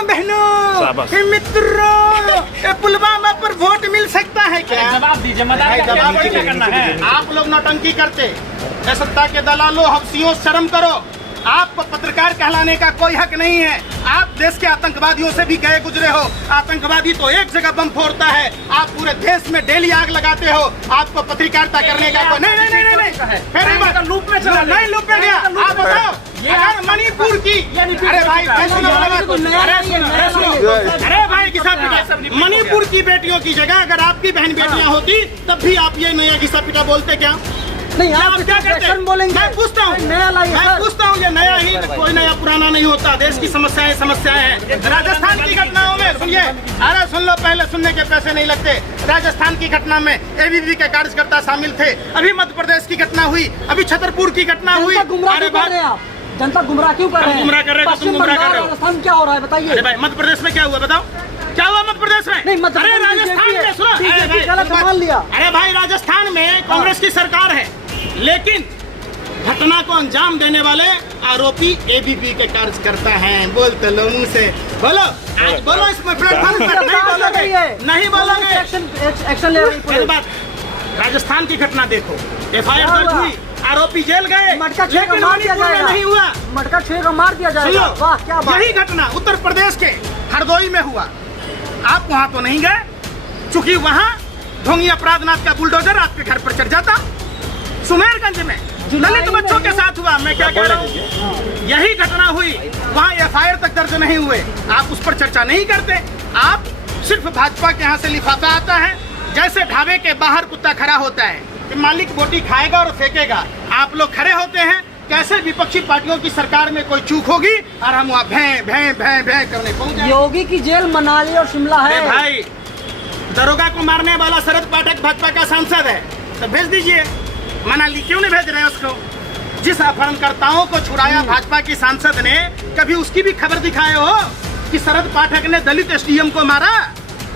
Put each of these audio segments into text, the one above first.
भाइयों बहनों मित्रों, पुलवामा पर वोट मिल सकता है क्या? जवाब दीजिए, क्या करना है? आप लोग नौटंकी करते, सत्ता के दलालों, हफ्सियों, शर्म करो। आपको पत्रकार कहलाने का कोई हक नहीं है। आप देश के आतंकवादियों से भी गए गुजरे हो। आतंकवादी तो एक जगह बम फोड़ता है, आप पूरे देश में डेली आग लगाते हो। आपको पत्रकारिता करने का कोई नहीं। फिर लूप में चला, नहीं लूप में गया। आप बताओ, अगर मणिपुर की, अरे भाई अरे भाई घिसा पिटा, मणिपुर की बेटियों की जगह अगर आपकी बहन बेटियां होती तब भी आप ये नया घिसा पिटा बोलते क्या? नहीं, आप क्या करते? मैं पूछता हूँ, ये नया ही, कोई नया पुराना नहीं होता। देश की समस्याएं हैं। राजस्थान की घटनाओं में सुनिए, अरे सुन लो, पहले सुनने के पैसे नहीं लगते। राजस्थान की घटना में एबीवीपी के कार्यकर्ता शामिल थे। अभी मध्य प्रदेश की घटना हुई, अभी छतरपुर की घटना हुई। जनता गुमराह क्यों कर रहे हैं? गुमराह कर रहे हो, तुम गुमराह कर रहे हो। राजस्थान क्या हो रहा है बताइए? अरे भाई, मध्य प्रदेश में क्या हुआ बताओ? क्या हुआ मध्य प्रदेश में? नहीं, मध्य अरे राजस्थान में सुनो, लिया। अरे भाई, राजस्थान में कांग्रेस की सरकार है, लेकिन घटना को अंजाम देने वाले आरोपी एबीवीपी के कार्यकर्ता हैं। बोलते लोगों से बोलो, आज बोलो, इसमें प्लेटफॉर्म पर नहीं बोलोगे। एक्शन ले रही बात, राजस्थान की घटना देखो, एफआईआर दर्ज हुई, आरोपी जेल गए, मटका छेड़ मार दिया जाएगा। नहीं हुआ, मटका छेड़ मार दिया जाएगा। वाह क्या बात। यही घटना उत्तर प्रदेश के हरदोई में हुआ। आप वहां तो नहीं गए, चूंकि वहां ढोंगी अपराधनाथ का बुलडोजर आपके घर पर चढ़ जाता। सुमेरगंज में दलित बच्चों के साथ हुआ। मैं क्या कह रहा हूँ, यही घटना हुई, वहाँ एफआईआर तक दर्ज नहीं हुए। आप उस पर चर्चा नहीं करते। आप सिर्फ भाजपा के यहाँ से लिफाफा आता है, जैसे ढाबे के बाहर कुत्ता खड़ा होता है कि मालिक बोटी खाएगा और फेंकेगा। आप लोग खड़े होते हैं, कैसे विपक्षी पार्टियों की सरकार में कोई चूक होगी और हम वहाँ भैं भैं भैं भैं करने पहुंच जाएंगे। योगी की जेल मनाली और शिमला है। भाई, दरोगा को मारने वाला शरद पाठक भाजपा का सांसद है, तो भेज दीजिए। मनाली क्यों नहीं भेज रहे उसको? जिस अपहरणकर्ताओं को छुड़ाया भाजपा की सांसद ने, कभी उसकी भी खबर दिखाए हो कि शरद पाठक ने दलित एसडीएम को मारा?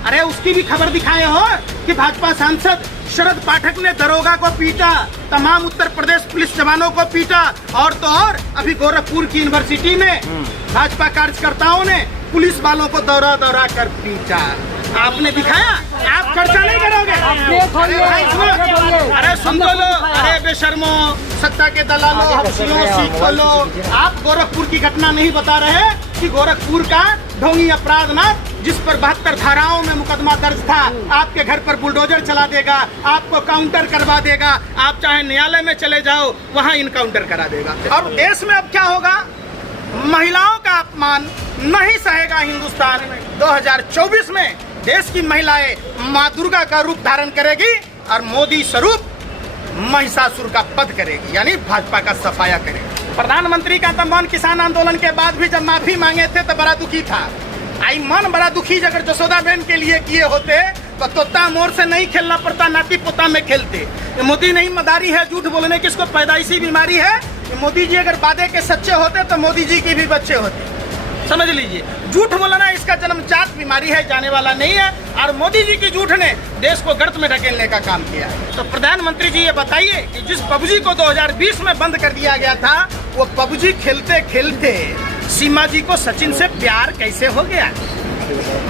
अरे उसकी भी खबर दिखाए हो कि भाजपा सांसद शरद पाठक ने दरोगा को पीटा, तमाम उत्तर प्रदेश पुलिस जवानों को पीटा, और तो और अभी गोरखपुर की यूनिवर्सिटी में भाजपा कार्यकर्ताओं ने पुलिस वालों को दौरा दौरा कर पीटा। आपने दिखाया? आप चर्चा नहीं करोगे? अरे सुन तो लो, अरे बेशर्मो, सत्ता के दलालों, हफ्सियों, सीख लो। आप गोरखपुर की घटना नहीं बता रहे कि गोरखपुर का ढोंगी अपराधनाथ, जिस पर 72 धाराओं में मुकदमा दर्ज था, आपके घर पर बुलडोजर चला देगा, आपको काउंटर करवा देगा। आप चाहे न्यायालय में चले जाओ, वहाँ इनकाउंटर करा देगा। और देश में अब क्या होगा? महिलाओं का अपमान नहीं सहेगा हिंदुस्तान। 2024 में देश की महिलाएं माँ दुर्गा का रूप धारण करेगी और मोदी स्वरूप महिषासुर का वध करेगी, यानी भाजपा का सफाया करेगी। प्रधानमंत्री का तो मन किसान आंदोलन के बाद भी जब माफी मांगे थे तो बड़ा दुखी था। आई मन बड़ा दुखी, अगर जसोदाबेन के लिए किए होते तो तोता मोर से नहीं खेलना पड़ता, नाती पोता में खेलते। मोदी नहीं मदारी है झूठ बोलने की, इसको पैदाइशी बीमारी है। मोदी जी अगर वादे के सच्चे होते तो मोदी जी के भी बच्चे होते, समझ लीजिए। झूठ बोलना इसका जन्मजात बीमारी है, जाने वाला नहीं है। और मोदी जी की झूठ ने देश को गर्त में ढकेलने का काम किया है। तो प्रधानमंत्री जी ये बताइए कि जिस पबजी को 2020 में बंद कर दिया गया था, वो पबजी खेलते खेलते सीमा जी को सचिन से प्यार कैसे हो गया?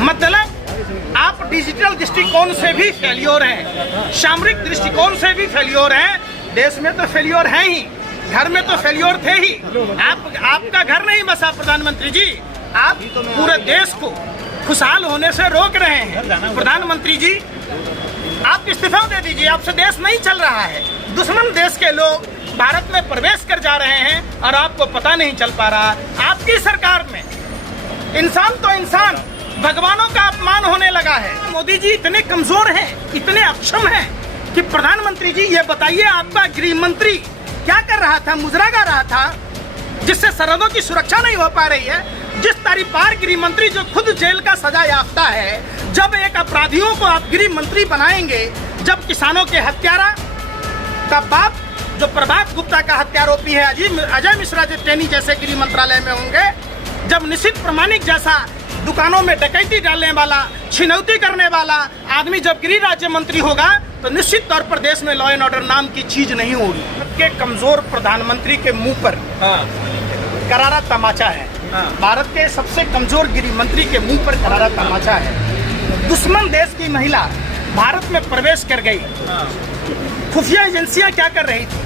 मतलब आप डिजिटल दृष्टिकोण से भी फेल्योर हैं, सामरिक दृष्टिकोण से भी फेल्योर हैं, देश में तो फेल्योर है ही, घर में तो फेल्योर थे ही। आपका घर नहीं बसा प्रधानमंत्री जी, आप पूरे देश को खुशहाल होने से रोक रहे हैं। प्रधानमंत्री जी, आप इस्तीफा दे दीजिए, आपसे देश नहीं चल रहा है। दुश्मन देश के लोग भारत में प्रवेश कर जा रहे हैं और आपको पता नहीं चल पा रहा। आपकी सरकार में इंसान तो इंसान, भगवानों का अपमान होने लगा है। मोदी जी इतने कमजोर हैं, इतने अक्षम हैं कि प्रधानमंत्री जी ये बताइए, आपका गृह मंत्री क्या कर रहा था? मुजरा गा रहा था, जिससे सरहदों की सुरक्षा नहीं हो पा रही है। जिस तारीपार गृह मंत्री जो खुद जेल का सजा याफ्ता है, जब एक अपराधियों को आप गृह मंत्री बनाएंगे, जब किसानों के हत्यारा का बाप जो प्रभात गुप्ता का हत्यारोपी है अजय मिश्रा जो टेनी जैसे गृह मंत्रालय में होंगे, जब निश्चित प्रमाणिक जैसा दुकानों में डकैती डालने वाला, छिनौती करने वाला आदमी जब गृह राज्य मंत्री होगा, तो निश्चित तौर पर देश में लॉ एंड ऑर्डर नाम की चीज नहीं होगी। के कमजोर प्रधानमंत्री के मुंह पर करारा तमाचा है। भारत के सबसे कमजोर गृह मंत्री के मुंह पर करारा तमाचा है। दुश्मन देश की महिला भारत में प्रवेश कर गई। खुफिया एजेंसियां क्या कर रही थी,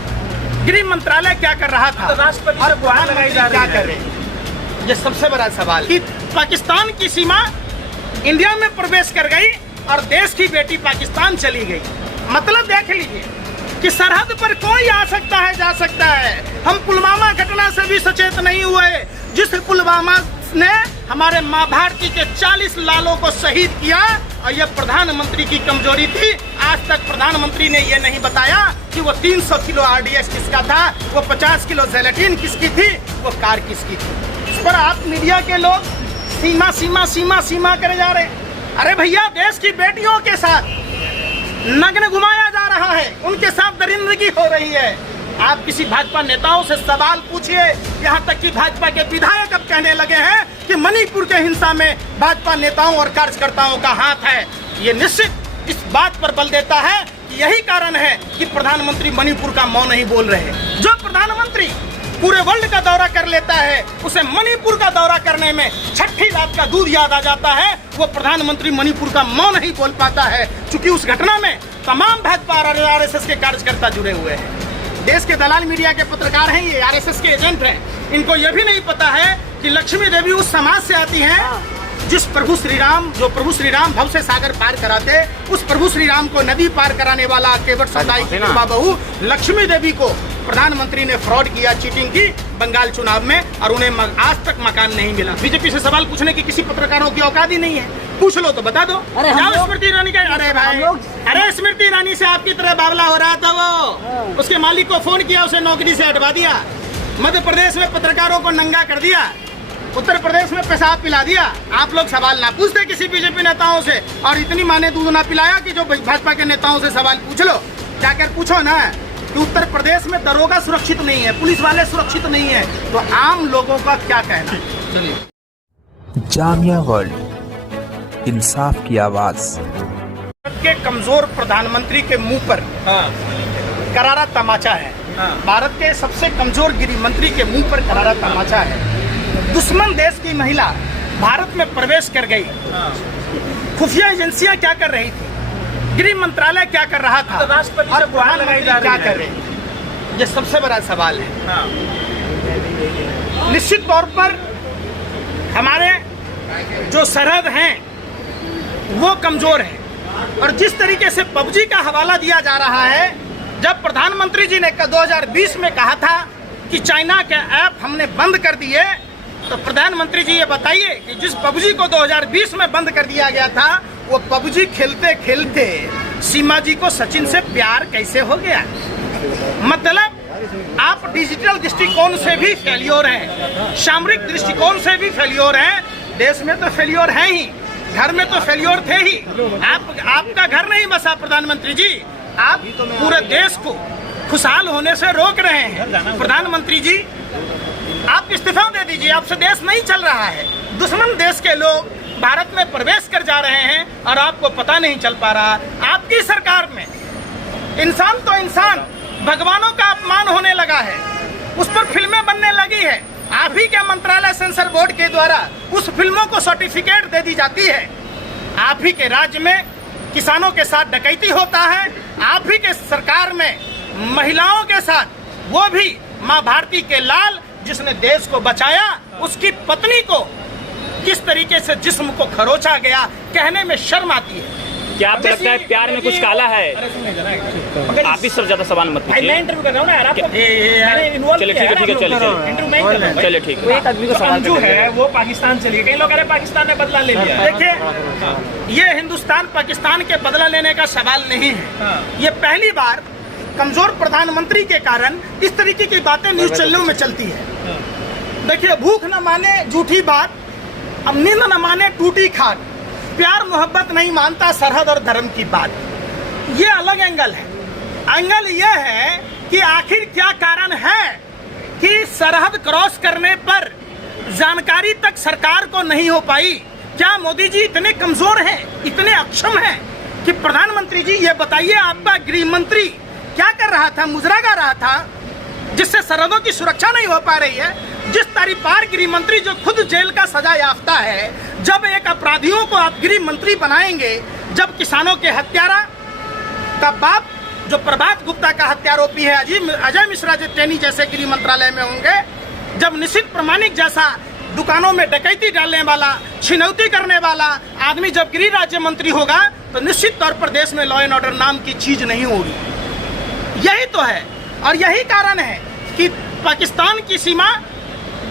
गृह मंत्रालय क्या कर रहा था, राष्ट्रपति और से गुहार लगाई जा रही क्या है। कर रहे, ये सबसे बड़ा सवाल कि पाकिस्तान की सीमा इंडिया में प्रवेश कर गई और देश की बेटी पाकिस्तान चली गई। मतलब देख लीजिए कि सरहद पर कोई आ सकता है, जा सकता है। हम पुलवामा घटना से भी सचेत नहीं हुए, जिस पुलवामा ने हमारे माँ भारती के 40 लालों को शहीद किया, और यह प्रधानमंत्री की कमजोरी थी। आज तक प्रधानमंत्री ने यह नहीं बताया कि वो 300 किलो RDX किसका था, वो 50 किलो जेलेटिन किसकी थी, वो कार किसकी थी। इस पर आप मीडिया के लोग सीमा सीमा सीमा सीमा करे जा रहे। अरे भैया, देश की बेटियों के साथ नग्न घुमाया जा रहा है, उनके साथ दरिंदगी हो रही है। आप किसी भाजपा नेताओं से सवाल पूछिए, यहाँ तक कि भाजपा के विधायक अब कहने लगे हैं कि मणिपुर के हिंसा में भाजपा नेताओं और कार्यकर्ताओं का हाथ है। ये निश्चित इस बात पर बल देता है कि यही कारण है कि प्रधानमंत्री मणिपुर का मौन नहीं बोल रहे। जो प्रधानमंत्री पूरे वर्ल्ड का दौरा कर लेता है, उसे मणिपुर का दौरा करने में छठी रात का दूध याद आ जाता है। वो प्रधानमंत्री मणिपुर का मौन नहीं बोल पाता है, क्योंकि उस घटना में तमाम भाजपा और RSS के कार्यकर्ता जुड़े हुए हैं। देश के दलाल मीडिया के पत्रकार हैं, ये RSS के एजेंट हैं। इनको यह भी नहीं पता है कि लक्ष्मी देवी उस समाज से आती हैं जिस प्रभु श्री राम भव से सागर पार कराते, उस प्रभु श्री राम को नदी पार कराने वाला केवट समुदाय की मां बहू लक्ष्मी देवी को प्रधानमंत्री ने फ्रॉड किया, चीटिंग की बंगाल चुनाव में, और उन्हें आज तक मकान नहीं मिला। बीजेपी से सवाल पूछने की किसी पत्रकारों की औकात ही नहीं है। पूछ लो तो बता दो। स्मृति ईरानी का, अरे भाई, अरे स्मृति ईरानी से आपकी तरह बावला हो रहा था वो, उसके मालिक को फोन किया, उसे नौकरी से हटवा दिया। मध्य प्रदेश में पत्रकारों को नंगा कर दिया, उत्तर प्रदेश में पेशाब पिला दिया। आप लोग सवाल ना पूछते किसी बीजेपी नेताओं से, और इतनी माने दूध ना पिलाया कि जो भाजपा के नेताओं से सवाल पूछ लो। जाकर पूछो ना कि उत्तर प्रदेश में दरोगा सुरक्षित नहीं है, पुलिस वाले सुरक्षित नहीं है, तो आम लोगों का क्या कहना। चलिए। जामिया वर्ल्ड, इंसाफ की आवाज। के कमजोर प्रधानमंत्री के मुंह पर करारा तमाचा है। भारत के सबसे कमजोर गृह मंत्री के मुंह पर करारा तमाचा है। दुश्मन देश की महिला भारत में प्रवेश कर गई। खुफिया एजेंसियां क्या कर रही थी, गृह मंत्रालय क्या कर रहा था, राष्ट्रपति और से गुहार लगाई जा रही क्या है। कर रहे, ये सबसे बड़ा सवाल है। निश्चित तौर पर हमारे जो सरहद हैं वो कमजोर है, और जिस तरीके से पबजी का हवाला दिया जा रहा है, जब प्रधानमंत्री जी ने 2020 में कहा था कि चाइना के ऐप हमने बंद कर दिए, तो प्रधानमंत्री जी ये बताइए कि जिस पबजी को 2020 में बंद कर दिया गया था, वो पबजी खेलते खेलते सीमा जी को सचिन से प्यार कैसे हो गया। मतलब आप डिजिटल दृष्टिकोण से भी फेल्योर हैं, सामरिक दृष्टिकोण से भी फेल्योर हैं, देश में तो फेल्योर है ही, घर में तो फेल्योर थे ही। आपका घर नहीं बसा प्रधानमंत्री जी, आप पूरे देश को खुशहाल होने से रोक रहे हैं। प्रधानमंत्री जी, आप इस्तीफा दे दीजिए, आपसे देश नहीं चल रहा है। दुश्मन देश के लोग भारत में प्रवेश कर जा रहे हैं और आपको पता नहीं चल पा रहा। आपकी सरकार में इंसान तो इंसान, भगवानों का अपमान होने लगा है, उस पर फिल्में बनने लगी है। आप ही के मंत्रालय सेंसर बोर्ड के द्वारा उस फिल्मों को सर्टिफिकेट दे दी जाती है। आप ही के राज्य में किसानों के साथ डकैती होता है। आप ही के सरकार में महिलाओं के साथ, वो भी माँ भारती के लाल जिसने देश को बचाया, उसकी पत्नी को किस तरीके से जिस्म को खरोचा गया, कहने में शर्म आती है। क्या आपको लगता है प्यार में कुछ काला है? आप भी सब ज्यादा सवाल मत पूछिए। मैं इंटरव्यू कर रहा हूँ ना यार, आपको चलिए ठीक है, चलिए ठीक है। एक आदमी को सवाल जो है वो पाकिस्तान चली गई, कई लोग कह रहे हैं पाकिस्तान ने बदला ले लिया। देखिए, ये हिंदुस्तान पाकिस्तान के बदला लेने का सवाल नहीं है। ये पहली बार कमजोर प्रधानमंत्री के कारण इस तरीके की बातें न्यूज चैनलों में चलती है। देखिए, भूख न माने झूठी बात, अब नींद न माने टूटी खाट, प्यार मोहब्बत नहीं मानता सरहद और धर्म की बात। ये अलग एंगल है। एंगल ये है कि आखिर क्या कारण है कि सरहद क्रॉस करने पर जानकारी तक सरकार को नहीं हो पाई। क्या मोदी जी इतने कमजोर हैं, इतने अक्षम हैं कि प्रधानमंत्री जी ये बताइए, आपका गृह मंत्री क्या कर रहा था, मुजरा गा रहा था, जिससे सरहदों की सुरक्षा नहीं हो पा रही है। जिस तरीपार गृह मंत्री जो खुद जेल का सजा याफ्ता है, जब एक अपराधियों को आप गृह मंत्री बनाएंगे, जब किसानों के हत्यारा का बाप जो प्रभात गुप्ता का हत्यारोपी है अजय मिश्रा जो टेनी जैसे गृह मंत्रालय में होंगे, जब निश्चित प्रमाणिक जैसा दुकानों में डकैती डालने वाला, छिनौती करने वाला आदमी जब गृह राज्य मंत्री होगा, तो निश्चित तौर पर देश में लॉ एंड ऑर्डर नाम की चीज नहीं होगी। यही तो है और यही कारण है कि पाकिस्तान की सीमा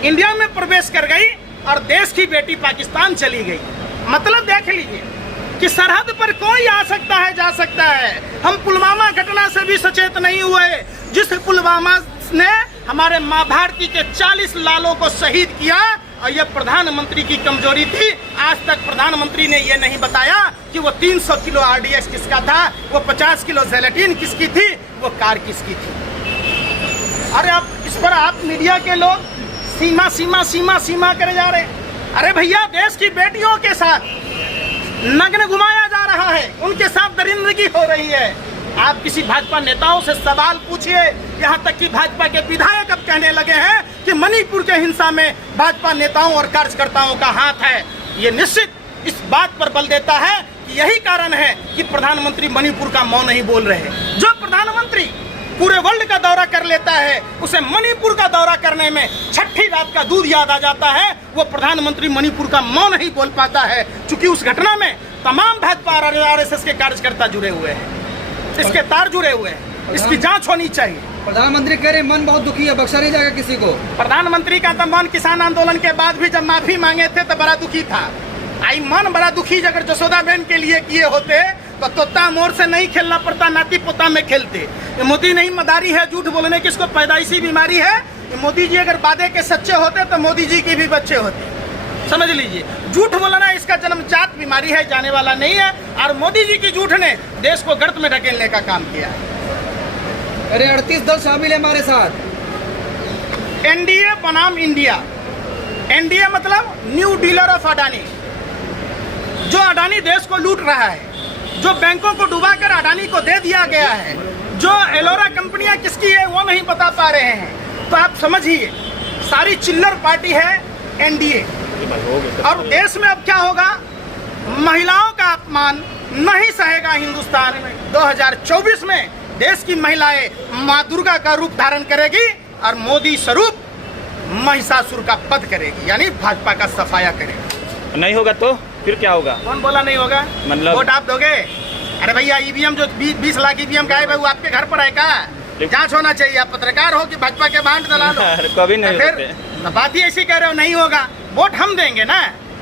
इंडिया में प्रवेश कर गई और देश की बेटी पाकिस्तान चली गई। मतलब देख लीजिए कि सरहद पर कोई आ सकता है, जा सकता है। हम पुलवामा घटना से भी सचेत नहीं हुए, जिस पुलवामा ने हमारे माँ भारती के 40 लालों को शहीद किया, और यह प्रधानमंत्री की कमजोरी थी। आज तक प्रधानमंत्री ने यह नहीं बताया कि वो 300 किलो RDX किसका था, वो 50 किलो जेलेटिन किसकी थी, वो कार किसकी थी। अरे आप इस पर आप मीडिया के लोग सीमा सीमा सीमा सीमा करे जा रहे। अरे भैया, देश की बेटियों के साथ नग्न घुमाया जा रहा है, उनके साथ दरिंदगी हो रही है। आप किसी भाजपा नेताओं से सवाल पूछिए, यहाँ तक कि भाजपा के विधायक अब कहने लगे हैं कि मणिपुर के हिंसा में भाजपा नेताओं और कार्यकर्ताओं का हाथ है। ये निश्चित इस बात पर बल देता है कि यही कारण है कि प्रधानमंत्री मणिपुर का मौन नहीं बोल रहे। जो प्रधानमंत्री पूरे वर्ल्ड का दौरा कर लेता है, उसे मणिपुर का दौरा करने में छठी रात का दूध याद आ जाता है। वो प्रधानमंत्री मणिपुर का मौन नहीं बोल पाता है, क्योंकि उस घटना में तमाम भाजपा और RSS के कार्यकर्ता जुड़े हुए हैं, इसके तार जुड़े हुए हैं। इसकी जांच होनी चाहिए। प्रधानमंत्री कह रहे मन बहुत दुखी है, बख्शा नहीं जाएगा किसी को। प्रधानमंत्री का तो मन किसान आंदोलन के बाद भी जब माफी मांगे थे तो बड़ा दुखी था। आई मन बड़ा दुखी अगर जसोदा बहन के लिए किए होते तो तोता मोर से नहीं खेलना पड़ता, नाती पोता में खेलते। ये मोदी नहीं मदारी है झूठ बोलने की, इसको पैदाइशी बीमारी है। ये मोदी जी अगर वादे के सच्चे होते तो मोदी जी के भी बच्चे होते। समझ लीजिए, झूठ बोलना इसका जन्मजात बीमारी है, जाने वाला नहीं है। और मोदी जी की झूठ ने देश को गर्त में ढकेलने का काम किया है। अरे 38 दल शामिल है हमारे साथ। NDA बनाम इंडिया। NDA मतलब न्यू डीलर ऑफ अडानी। जो अडानी देश को लूट रहा है, जो बैंकों को डुबाकर अडानी को दे दिया गया है, जो एलोरा कंपनियां किसकी है वो नहीं बता पा रहे हैं। तो आप समझिए, सारी चिल्लर पार्टी है NDA। और देश में अब क्या होगा, महिलाओं का अपमान नहीं सहेगा हिंदुस्तान। 2024 में देश की महिलाएं माँ दुर्गा का रूप धारण करेगी और मोदी स्वरूप महिषासुर का वध करेगी, यानी भाजपा का सफाया करेगी। नहीं होगा तो फिर क्या होगा? कौन बोला नहीं होगा? मतलब वोट आप दोगे? अरे भैया, EVM जो 20 लाख EVM गायब है वो आपके घर पर है क्या? जांच होना चाहिए। आप पत्रकार हो कि भाजपा के बांट दला लो? कभी नहीं। फिर बात ही ऐसी कह रहे हो नहीं होगा। वोट हम देंगे ना,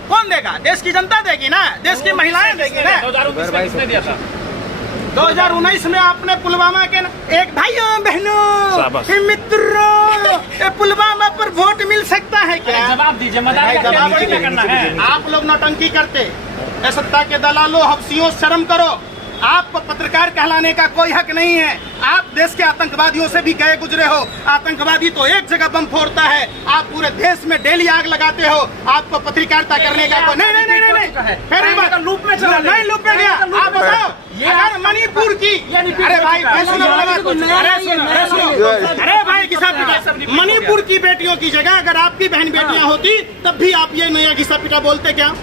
कौन देगा? देश की जनता देगी ना, देश की महिलाएं देगी ना। 2019 में आपने पुलवामा के एक भाइयों बहनों मित्रों, पुलवामा पर वोट मिल सकता है क्या? जवाब दीजिए, आप लोग नौटंकी करते, सत्ता के दलालों, हफ्सियों, शर्म करो। आपको पत्रकार कहलाने का कोई हक नहीं है। आप देश के आतंकवादियों से भी गए गुजरे हो। आतंकवादी तो एक जगह बम फोड़ता है, आप पूरे देश में डेली आग लगाते हो। आपको पत्रकारिता करने का कोई नहीं। लूप में चला नहीं, लूप में गया। आप बताओ, अगर मणिपुर की, अरे भाई अरे भाई घिसा पिटा, मणिपुर की बेटियों की जगह अगर आपकी बहन बेटियां होती तब भी आप ये नया घिसा पिटा बोलते क्या?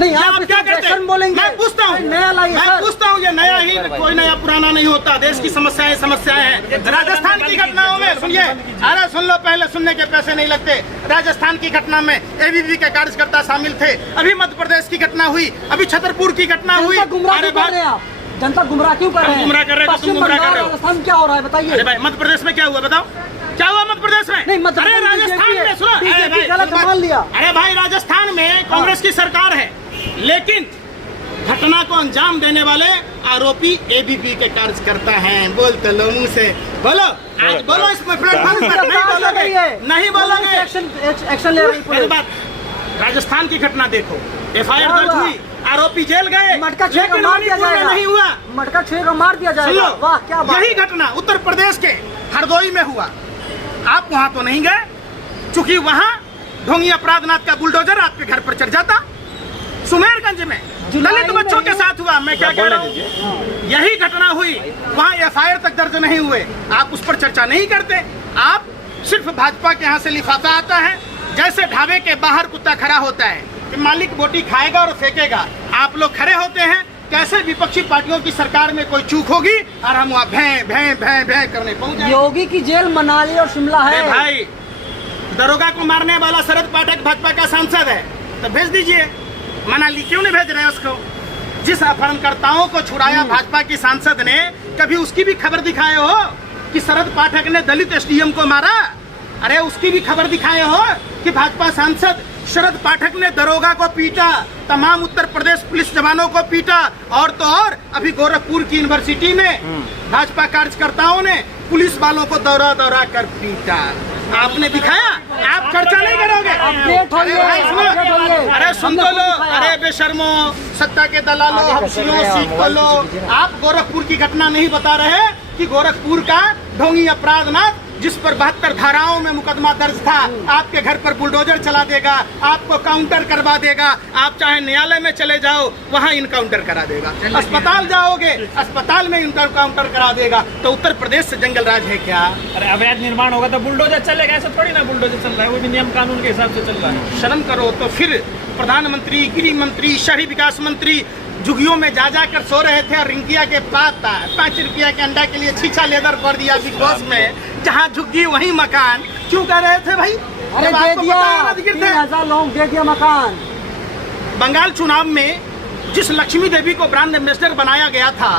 नहीं, आप क्या करते बोलेंगे? मैं पूछता हूँ, ये नया ही, कोई नया पुराना नहीं होता। देश की समस्याएं हैं। राजस्थान की घटनाओं में सुनिए, अरे सुन लो, पहले सुनने के पैसे नहीं लगते। राजस्थान की घटना में ABP के कार्यकर्ता शामिल थे। अभी मध्य प्रदेश की घटना हुई, अभी छतरपुर की घटना हुई। जनता गुमराह क्यों कर रहे हैं? गुमराह कर रहे हो। राजस्थान क्या हो रहा है बताइए? अरे भाई, मध्य प्रदेश में क्या हुआ बताओ? क्या हुआ मध्य प्रदेश में? नहीं, मध्य अरे राजस्थान में सुनो, अरे भाई राजस्थान में कांग्रेस की सरकार है, लेकिन घटना को अंजाम देने वाले आरोपी ABP के कार्यकर्ता हैं। बोलते लो मुंह से, बोलो आज बोलो, इसमें प्लेटफॉर्म पर नहीं बोलोगे। एक्शन ले रही पुलिस। राजस्थान की घटना देखो, FIR दर्ज हुई, आरोपी जेल गए, मटका छुए को मार दिया जाएगा। नहीं हुआ, मटका छुए को मार दिया जाएगा। वाह क्या बात। यही घटना उत्तर प्रदेश के हरदोई में हुआ। आप वहां तो नहीं गए, चूंकि वहां ढोंगी अपराधनाथ का बुलडोजर आपके घर पर चढ़ जाता। सुमेरगंज में दलित बच्चों के साथ हुआ। मैं क्या कह रहा हूँ, यही घटना हुई, वहाँ FIR तक दर्ज नहीं हुए। आप उस पर चर्चा नहीं करते। आप सिर्फ भाजपा के यहाँ से लिफाफा आता है, जैसे ढाबे के बाहर कुत्ता खड़ा होता है कि मालिक बोटी खाएगा और फेंकेगा, आप लोग खड़े होते हैं। कैसे विपक्षी पार्टियों की सरकार में कोई चूक होगी और हम वहाँ भैं भैं भैं भैं करने पहुंच जाएंगे। योगी की जेल मनाली और शिमला है। अरे भाई, दरोगा को मारने वाला शरद पाठक भाजपा का सांसद है, तो भेज दीजिए। मनाली क्यों नहीं भेज रहे उसको? जिस अपहरणकर्ताओं को छुड़ाया भाजपा की सांसद ने, कभी उसकी भी खबर दिखाए हो कि शरद पाठक ने दलित एसडीएम को मारा? अरे उसकी भी खबर दिखाए हो कि भाजपा सांसद शरद पाठक ने दरोगा को पीटा, तमाम उत्तर प्रदेश पुलिस जवानों को पीटा, और तो और अभी गोरखपुर की यूनिवर्सिटी में भाजपा कार्यकर्ताओं ने पुलिस वालों को दौरा दौरा कर पीटा। आपने दिखाया? आप चर्चा नहीं करोगे? अपडेट होइए, अरे भाई सुनो, अपडेट होइए। अरे सुन तो लो, हमने अरे बेशर्मो, सत्ता के दलालों, आगे हफ्सियों, चल रहे हैं, सीख लो। मोबाइल से आप गोरखपुर की घटना नहीं बता रहे कि गोरखपुर का ढोंगी अपराधनाथ जिस पर 72 धाराओं में मुकदमा दर्ज था, आपके घर पर बुलडोजर चला देगा, आपको काउंटर करवा देगा। आप चाहे न्यायालय में चले जाओ, वहाँ इनकाउंटर करा देगा। अस्पताल जाओगे, अस्पताल में इनकाउंटर करा देगा। तो उत्तर प्रदेश से जंगल राज है क्या? अरे अवैध निर्माण होगा तो बुलडोजर चलेगा, ऐसा थोड़ी ना बुलडोजर चल रहा है, वो भी नियम कानून के हिसाब से चल रहा है। शर्म करो। तो फिर प्रधानमंत्री, गृह मंत्री, शहरी विकास मंत्री झुग्गियों में जा कर सो रहे थे और रिंकिया के पास 5 रुपया के अंडा के लिए छीछा लेदर कर दिया बिग बॉस में। जहाँ झुग्गी वहीं मकान, क्यों कर रहे थे भाई? अरे जब दे आपको दिया, पता है ना, जिक्र थे। 3000 लोग दे दिया मकान। बंगाल चुनाव में जिस लक्ष्मी देवी को ब्रांड एम्बेसडर बनाया गया था,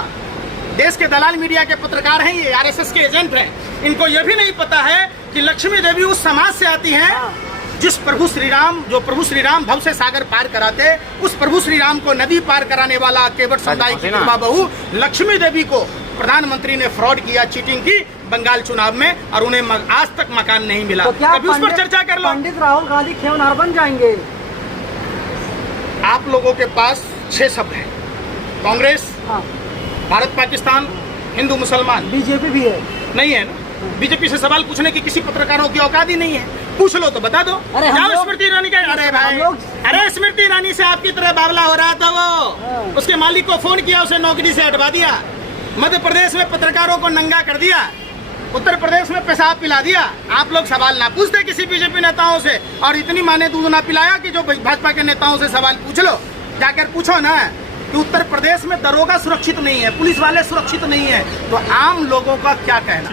देश के दलाल मीडिया के पत्रकार हैं, ये आरएसएस के एजेंट हैं, इनको ये भी नहीं पता है कि लक्ष्मी देवी उस समाज से आती हैं जिस प्रभु श्री राम भव से सागर पार कराते, उस प्रभु श्री राम को नदी पार कराने वाला केवट समुदाय की मां बहू लक्ष्मी देवी को प्रधानमंत्री ने फ्रॉड किया, चीटिंग की बंगाल चुनाव में, और उन्हें आज तक मकान नहीं मिला। तो क्या अभी उस पर चर्चा कर लो। पंडित राहुल गांधी खेवनार बन जाएंगे? आप लोगों के पास 6 शब्द हैं: कांग्रेस, हाँ, भारत पाकिस्तान, हिंदू मुसलमान। बीजेपी भी है। नहीं है ना? बीजेपी से सवाल पूछने की किसी पत्रकारों की औकात ही नहीं है। पूछ लो तो बता दो। अरे हम जाओ लोग- स्मृति ईरानी का। अरे भाई, अरे स्मृति ईरानी से आपकी तरह बावला हो रहा था वो। उसके मालिक को फोन किया, उसे नौकरी से हटवा दिया। मध्य प्रदेश में पत्रकारों को नंगा कर दिया, उत्तर प्रदेश में पेशाब पिला दिया। आप लोग सवाल ना पूछते किसी बीजेपी नेताओं से, और इतनी माने दूध ना पिलाया कि जो भाजपा के नेताओं से सवाल पूछ लो। जाकर पूछो ना कि उत्तर प्रदेश में दरोगा सुरक्षित नहीं है, पुलिस वाले सुरक्षित नहीं है, तो आम लोगों का क्या कहना?